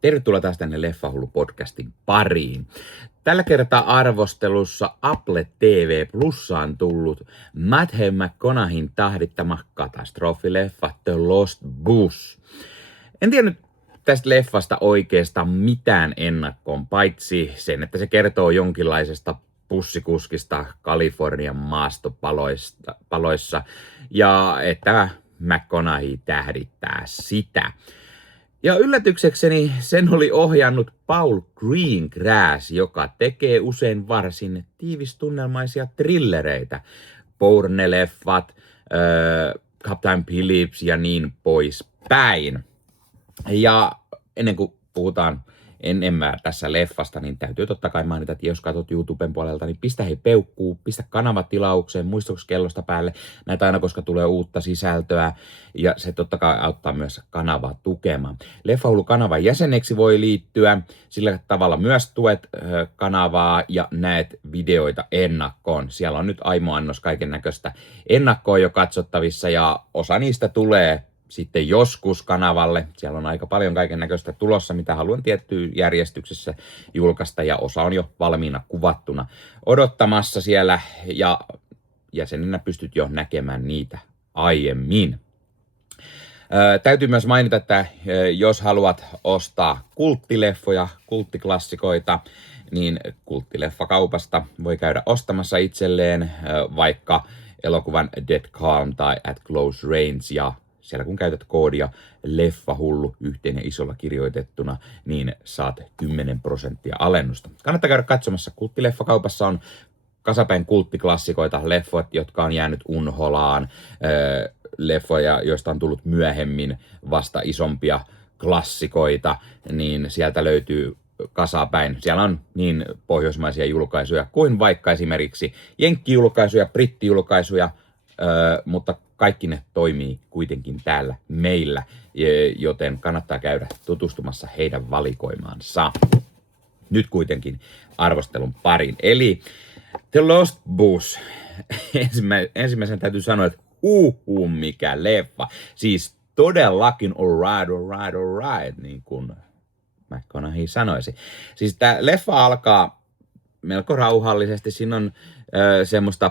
Tervetuloa taas tänne Leffahullu-podcastin pariin. Tällä kertaa arvostelussa Apple TV Plussaan tullut Matthew McConaugheyn tahdittama katastrofileffa The Lost Bus. En tiennyt tästä leffasta oikeastaan mitään ennakkoon, paitsi sen, että se kertoo jonkinlaisesta bussikuskista Kalifornian maastopaloissa ja että McConaughey tähdittää sitä. Ja yllätyksekseni sen oli ohjannut Paul Greengrass, joka tekee usein varsin tiivistunnelmaisia thrillereitä. Bourne-leffat, Captain Phillips ja niin poispäin. Ja ennen kuin puhutaan enemmän tässä leffasta, niin täytyy totta kai mainita, että jos katsot YouTuben puolelta, niin pistä hei peukkuu, pistä kanava tilaukseen, muistuks kellosta päälle, näitä aina koska tulee uutta sisältöä, ja se totta kai auttaa myös kanavaa tukemaan. Leffahullu-kanavan jäseneksi voi liittyä, sillä tavalla myös tuet kanavaa ja näet videoita ennakkoon. Siellä on nyt aimo-annos kaiken näköistä ennakkoa jo katsottavissa, ja osa niistä tulee sitten joskus kanavalle. Siellä on aika paljon kaiken näköistä tulossa, mitä haluan tiettyyn järjestyksessä julkaista, ja osa on jo valmiina kuvattuna odottamassa siellä, ja jäsenenä pystyt jo näkemään niitä aiemmin. Täytyy myös mainita, että jos haluat ostaa kulttileffoja, kulttiklassikoita, niin kulttileffakaupasta voi käydä ostamassa itselleen vaikka elokuvan Dead Calm tai At Close Range, ja siellä kun käytät koodia Leffahullu yhteen ja isolla kirjoitettuna, niin saat 10% alennusta. Kannattaa käydä katsomassa. Kulttileffakaupassa on kasapäin kulttiklassikoita, leffot, jotka on jäänyt unholaan, leffoja, joista on tullut myöhemmin vasta isompia klassikoita, niin sieltä löytyy kasapäin. Siellä on niin pohjoismaisia julkaisuja kuin vaikka esimerkiksi jenkkijulkaisuja, brittijulkaisuja, mutta kaikki ne toimii kuitenkin täällä meillä, joten kannattaa käydä tutustumassa heidän valikoimaansa. Nyt kuitenkin arvostelun pariin. Eli The Lost Bus. Ensimmäisenä täytyy sanoa, että mikä leffa. Siis todellakin alright, niin kuin McConaughey sanoisi. Siis tää leffa alkaa melko rauhallisesti. Siinä on semmoista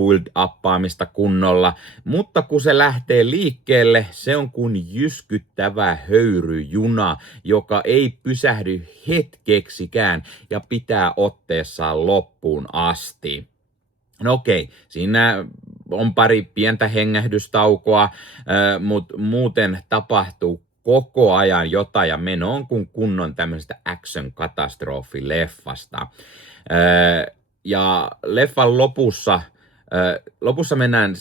build-uppaamista kunnolla, mutta kun se lähtee liikkeelle, se on kuin jyskyttävä höyryjuna, joka ei pysähdy hetkeksikään ja pitää otteessaan loppuun asti. No okei, siinä on pari pientä hengähdystaukoa, mutta muuten tapahtuu koko ajan jotain ja meno on kuin kunnon tämmöisestä action-katastrofileffasta. Ja leffan lopussa mennään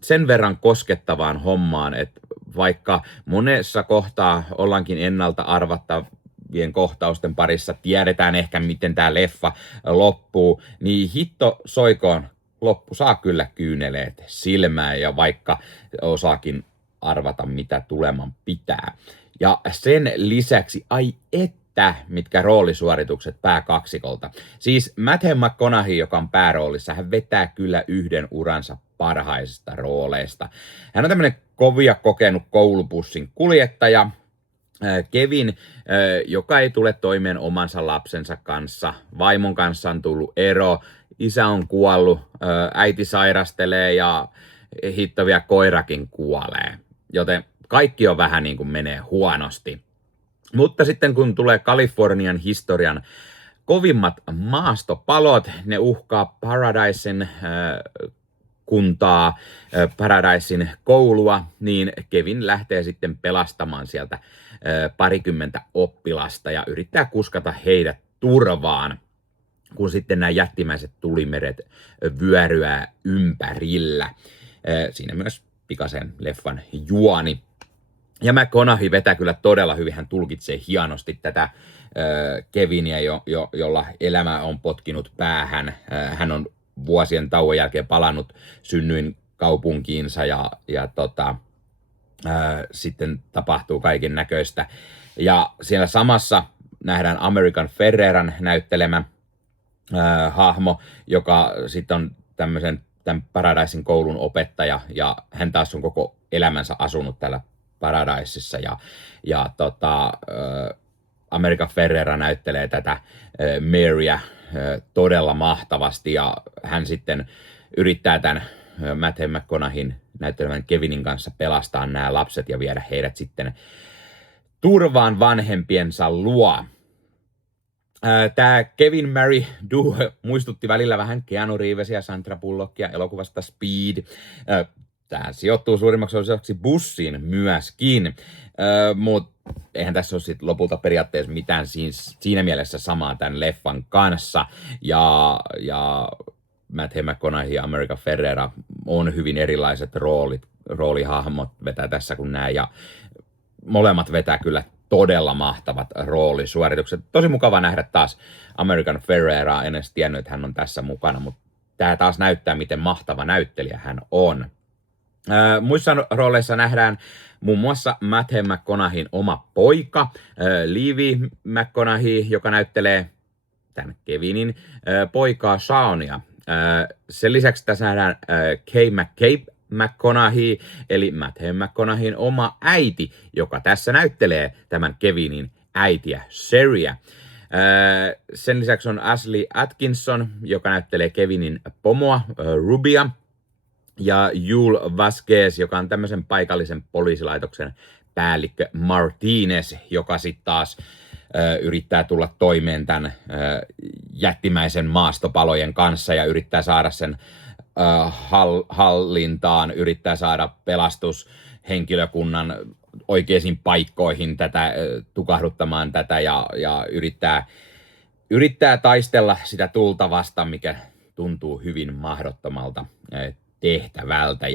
sen verran koskettavaan hommaan, että vaikka monessa kohtaa ollaankin ennalta arvattavien kohtausten parissa, tiedetään ehkä miten tämä leffa loppuu, niin hitto soikoon, loppu saa kyllä kyyneleet silmään ja vaikka osaakin arvata mitä tuleman pitää. Ja sen lisäksi, mitkä roolisuoritukset pääkaksikolta. Siis Matthew McConaughey, joka on pääroolissa, hän vetää kyllä yhden uransa parhaisista rooleista. Hän on tämmöinen kovia kokenut koulubussin kuljettaja, Kevin, joka ei tule toimeen omansa lapsensa kanssa. Vaimon kanssa on tullut ero, isä on kuollut, äiti sairastelee ja hittovia koirakin kuolee. Joten kaikki on vähän niin kuin menee huonosti. Mutta sitten kun tulee Kalifornian historian kovimmat maastopalot, ne uhkaa Paradisen kuntaa, Paradisen koulua, niin Kevin lähtee sitten pelastamaan sieltä parikymmentä oppilasta ja yrittää kuskata heidät turvaan, kun sitten nämä jättimäiset tulimeret vyöryää ympärillä. Siinä myös pikaisen leffan juoni. Ja McConaughey vetää kyllä todella hyvin, hän tulkitsee hienosti tätä Kevinia, jolla elämä on potkinut päähän. Hän on vuosien tauon jälkeen palannut synnyin kaupunkiinsa ja sitten tapahtuu kaiken näköistä. Ja siellä samassa nähdään American Ferreran näyttelemä hahmo, joka sitten on tämän Paradisin koulun opettaja, ja hän taas on koko elämänsä asunut täällä Paradisessa ja America Ferrera näyttelee tätä Maryä todella mahtavasti, ja hän sitten yrittää tämän Matthew McConaugheyn näyttelemän Kevinin kanssa pelastaa nämä lapset ja viedä heidät sitten turvaan vanhempiensa luo. Tämä Kevin Mary duo muistutti välillä vähän Keanu Reevesia ja Sandra Bullockia elokuvasta Speed. Tämä sijoittuu suurimmaksi osaksi bussiin myöskin, mutta eihän tässä ole sit lopulta periaatteessa mitään siinä mielessä samaa tämän leffan kanssa. Ja Matthew McConaughey ja America Ferrera on hyvin erilaiset roolihahmot vetää tässä kuin nämä, ja molemmat vetää kyllä todella mahtavat roolisuoritukset. Tosi mukava nähdä taas American Ferrera, en edes tiennyt, että hän on tässä mukana, mutta tämä taas näyttää, miten mahtava näyttelijä hän on. Muissa rooleissa nähdään muun muassa Matthew McConaughey oma poika, Livy McConaughey, joka näyttelee tämän Kevinin poikaa Seania. Sen lisäksi tässä nähdään Kay McConaughey, eli Matthew McConaughey oma äiti, joka tässä näyttelee tämän Kevinin äitiä, Sheria. Sen lisäksi on Ashley Atkinson, joka näyttelee Kevinin pomoa, Rubia, ja Yul Vasquez, joka on tämmöisen paikallisen poliisilaitoksen päällikkö Martinez, joka sitten taas yrittää tulla toimeen tämän jättimäisen maastopalojen kanssa ja yrittää saada sen hallintaan, yrittää saada pelastushenkilökunnan oikeisiin paikkoihin tukahduttamaan tätä ja yrittää taistella sitä tulta vastaan, mikä tuntuu hyvin mahdottomalta tehtävältä.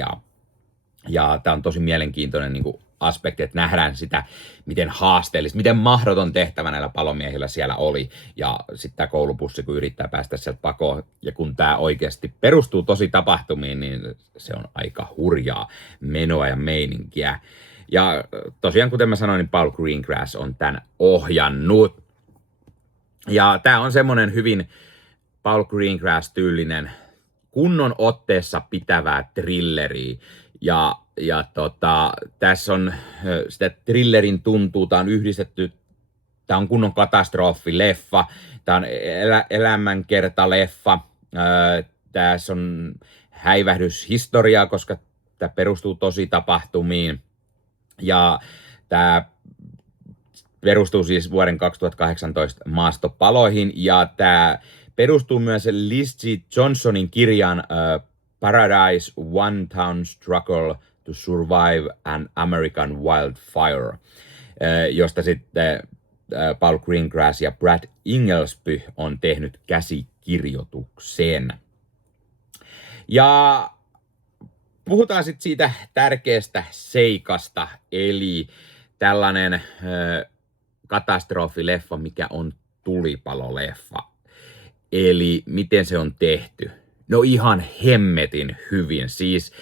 Ja tämä on tosi mielenkiintoinen niin kuin aspekti, että nähdään sitä, miten haasteellista, miten mahdoton tehtävä näillä palomiehillä siellä oli. Ja sitten tämä koulubussi, kun yrittää päästä sieltä pakoon, ja kun tämä oikeasti perustuu tosi tapahtumiin, niin se on aika hurjaa menoa ja meininkiä. Ja tosiaan, kuten mä sanoin, niin Paul Greengrass on tämän ohjannut. Ja tämä on semmoinen hyvin Paul Greengrass-tyylinen, kunnon otteessa pitävää thrilleriä. Ja tässä on sitä thrillerin tuntuu, tämä on yhdistetty, tämä on kunnon katastrofileffa, tämä on elämänkertaleffa, tässä on häivähdyshistoriaa, koska tämä perustuu tosi tapahtumiin, ja tämä perustuu siis vuoden 2018 maastopaloihin, ja tämä perustuu myös Liz G. Johnsonin kirjaan Paradise One Town Struggle to Survive an American Wildfire, josta sitten Paul Greengrass ja Brad Inglesby on tehnyt käsikirjoituksen. Ja puhutaan sitten siitä tärkeästä seikasta, eli tällainen katastrofileffa, mikä on tulipaloleffa. Eli miten se on tehty? No ihan hemmetin hyvin. Siis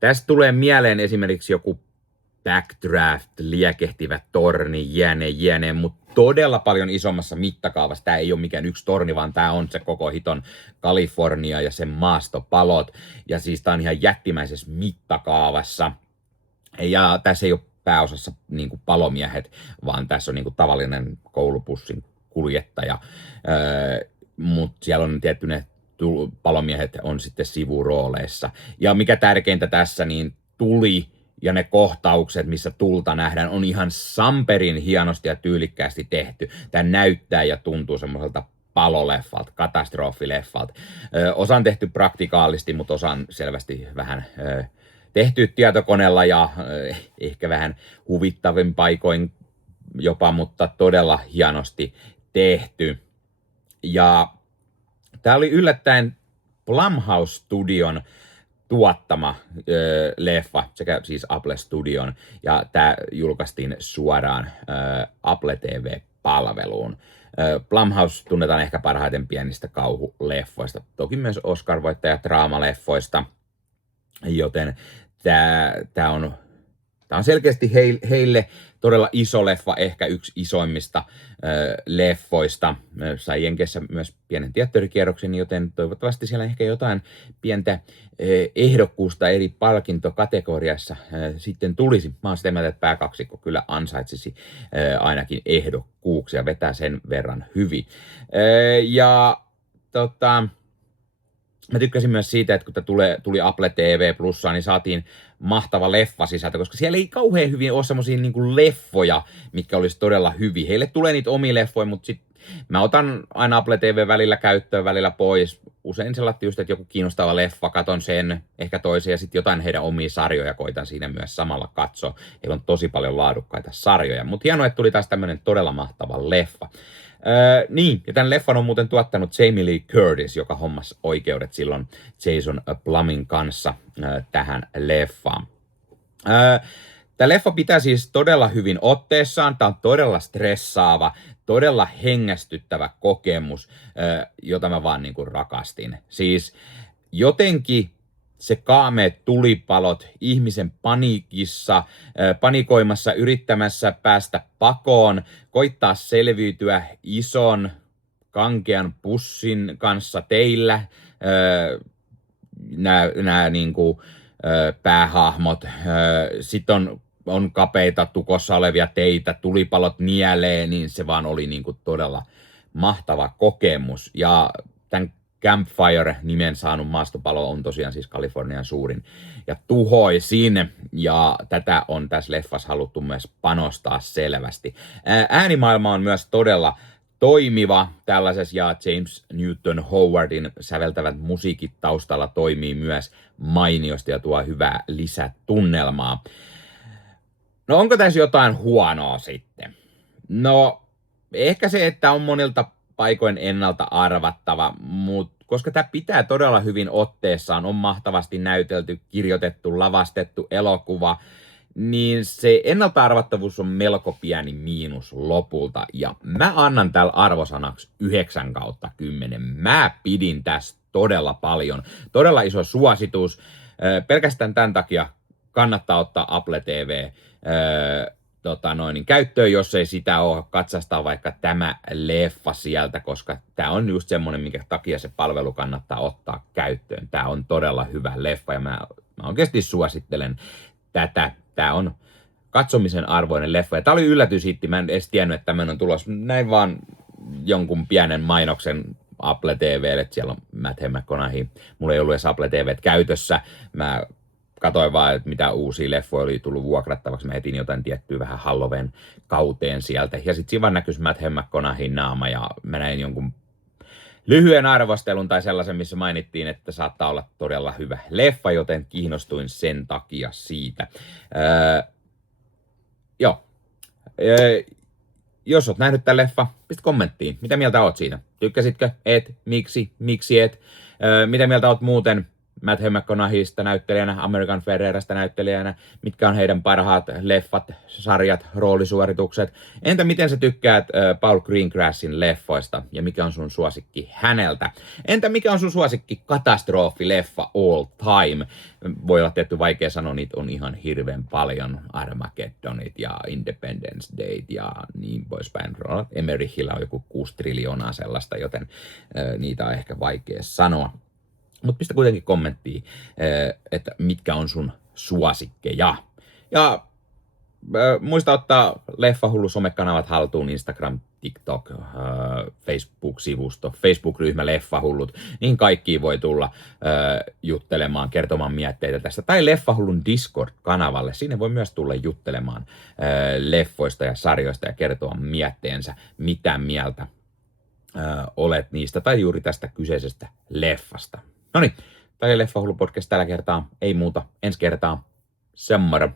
tästä tulee mieleen esimerkiksi joku Backdraft, liekehtivä torni, jne, mutta todella paljon isommassa mittakaavassa. Tämä ei ole mikään yksi torni, vaan tämä on se koko hiton Kalifornia ja sen maastopalot. Ja siis tämä on ihan jättimäisessä mittakaavassa. Ja tässä ei ole pääosassa niin kuin palomiehet, vaan tässä on niin kuin tavallinen koulupussin kuljettaja. Mutta siellä on tietty ne palomiehet on sitten sivurooleissa. Ja mikä tärkeintä tässä, niin tuli ja ne kohtaukset, missä tulta nähdään, on ihan samperin hienosti ja tyylikkäästi tehty. Tämä näyttää ja tuntuu semmoiselta paloleffalta, katastrofileffalta. Osa on tehty praktikaalisti, mutta osa on selvästi vähän tehty tietokoneella ja ehkä vähän huvittavin paikoin jopa, mutta todella hienosti tehty. Ja tämä oli yllättäen Blumhouse Studion tuottama leffa, sekä siis Apple Studion, ja tämä julkaistiin suoraan Apple TV-palveluun. Blumhouse tunnetaan ehkä parhaiten pienistä kauhuleffoista, toki myös Oscar-voittaja draamaleffoista, joten tämä Tämä on selkeästi heille todella iso leffa, ehkä yksi isoimmista leffoista. Sai Jenkeissä myös pienen teatterikierroksen, joten toivottavasti siellä ehkä jotain pientä ehdokkuusta eri palkintokategoriassa sitten tulisi. Mä oon sitä mieltä, että pääkaksikko kyllä ansaitsisi ainakin ehdokkuuksia, vetää sen verran hyvin. Mä tykkäsin myös siitä, että kun tuli Apple TV Plussaan, niin saatiin mahtava leffasisältö, koska siellä ei kauhean hyvin ole semmosia niinku leffoja, mitkä olisi todella hyviä. Heille tulee niitä omia leffoja, mutta sit mä otan aina Apple TV välillä käyttöön, välillä pois. Usein sellainen just, että joku kiinnostava leffa, katon sen, ehkä toisen ja sitten jotain heidän omia sarjoja koitan siinä myös samalla katsoa. Heillä on tosi paljon laadukkaita sarjoja, mutta hienoa, että tuli taas tämmönen todella mahtava leffa. Niin, ja tämän leffan on muuten tuottanut Jamie Lee Curtis, joka hommasi oikeudet silloin Jason Plumin kanssa tähän leffaan. Tämä leffa pitää siis todella hyvin otteessaan, tämä on todella stressaava, todella hengästyttävä kokemus, jota mä vaan niin kuin rakastin. Siis jotenkin se kaameet tulipalot, ihmisen paniikissa, panikoimassa, yrittämässä päästä pakoon, koittaa selviytyä ison, kankean pussin kanssa teillä, nämä niinku, päähahmot. Sitten on kapeita tukossa olevia teitä, tulipalot nielee, niin se vaan oli niinku todella mahtava kokemus. Ja tämän Campfire-nimen saanut maastopalo on tosiaan siis Kalifornian suurin ja tuhoisin, ja tätä on tässä leffassa haluttu myös panostaa selvästi. Äänimaailma on myös todella toimiva tällaisessa, ja James Newton Howardin säveltävät musiikit taustalla toimii myös mainiosti ja tuo hyvää lisätunnelmaa. No onko tässä jotain huonoa sitten? No ehkä se, että on monilta paikoin ennalta arvattava, mutta koska tämä pitää todella hyvin otteessaan, on mahtavasti näytelty, kirjoitettu, lavastettu elokuva, niin se ennalta arvattavuus on melko pieni miinus lopulta. Ja mä annan tällä arvosanaksi 9/10. Mä pidin tästä todella paljon. Todella iso suositus. Pelkästään tämän takia kannattaa ottaa Apple TV käyttöön, jos ei sitä ole, katsastaa vaikka tämä leffa sieltä, koska tämä on just semmoinen, minkä takia se palvelu kannattaa ottaa käyttöön. Tämä on todella hyvä leffa ja mä oikeasti suosittelen tätä. Tämä on katsomisen arvoinen leffa ja tämä oli yllätyshitti. Mä en edes tiennyt, että tämmöinen on tulossa. Näin vaan jonkun pienen mainoksen Apple TV:lle, että siellä on Matthew McConaughey. Mulla ei ollut edes Apple TV käytössä. Mä katoin vaan, että mitä uusia leffoja oli tullut vuokrattavaksi. Mä etin jotain tiettyä vähän Halloween kauteen sieltä. Ja sitten siinä vaan näkyisi Matthew McConaugheyn naama ja mä näin jonkun lyhyen arvostelun tai sellaisen, missä mainittiin, että saattaa olla todella hyvä leffa, joten kiinnostuin sen takia siitä. Jos oot nähnyt tämän leffa, pistä kommenttiin. Mitä mieltä oot siitä? Tykkäsitkö? Et? Miksi et? Mitä mieltä oot muuten Matthew McConaugheysta näyttelijänä, American Ferrerasta näyttelijänä, mitkä on heidän parhaat leffat, sarjat, roolisuoritukset. Entä miten sä tykkäät Paul Greengrassin leffoista ja mikä on sun suosikki häneltä? Entä mikä on sun suosikki katastrofileffa all time? Voi olla tietty vaikea sanoa, niitä on ihan hirveän paljon. Armageddonit ja Independence Day ja niin poispäin. Emeryhillä on joku 6 triljoonaa sellaista, joten niitä on ehkä vaikea sanoa. Mutta pistä kuitenkin kommenttiin, että mitkä on sun suosikkeja. Ja muista ottaa Leffahullu somekanavat haltuun, Instagram, TikTok, Facebook-sivusto, Facebook-ryhmä Leffahullut. Niihin kaikkiin voi tulla juttelemaan, kertomaan mietteitä tästä. Tai Leffahullun Discord-kanavalle. Sinne voi myös tulla juttelemaan leffoista ja sarjoista ja kertoa mietteensä, mitä mieltä olet niistä tai juuri tästä kyseisestä leffasta. Noniin, tämä oli Leffahullu podcast tällä kertaa. Ei muuta, ensi kertaa. Semmara.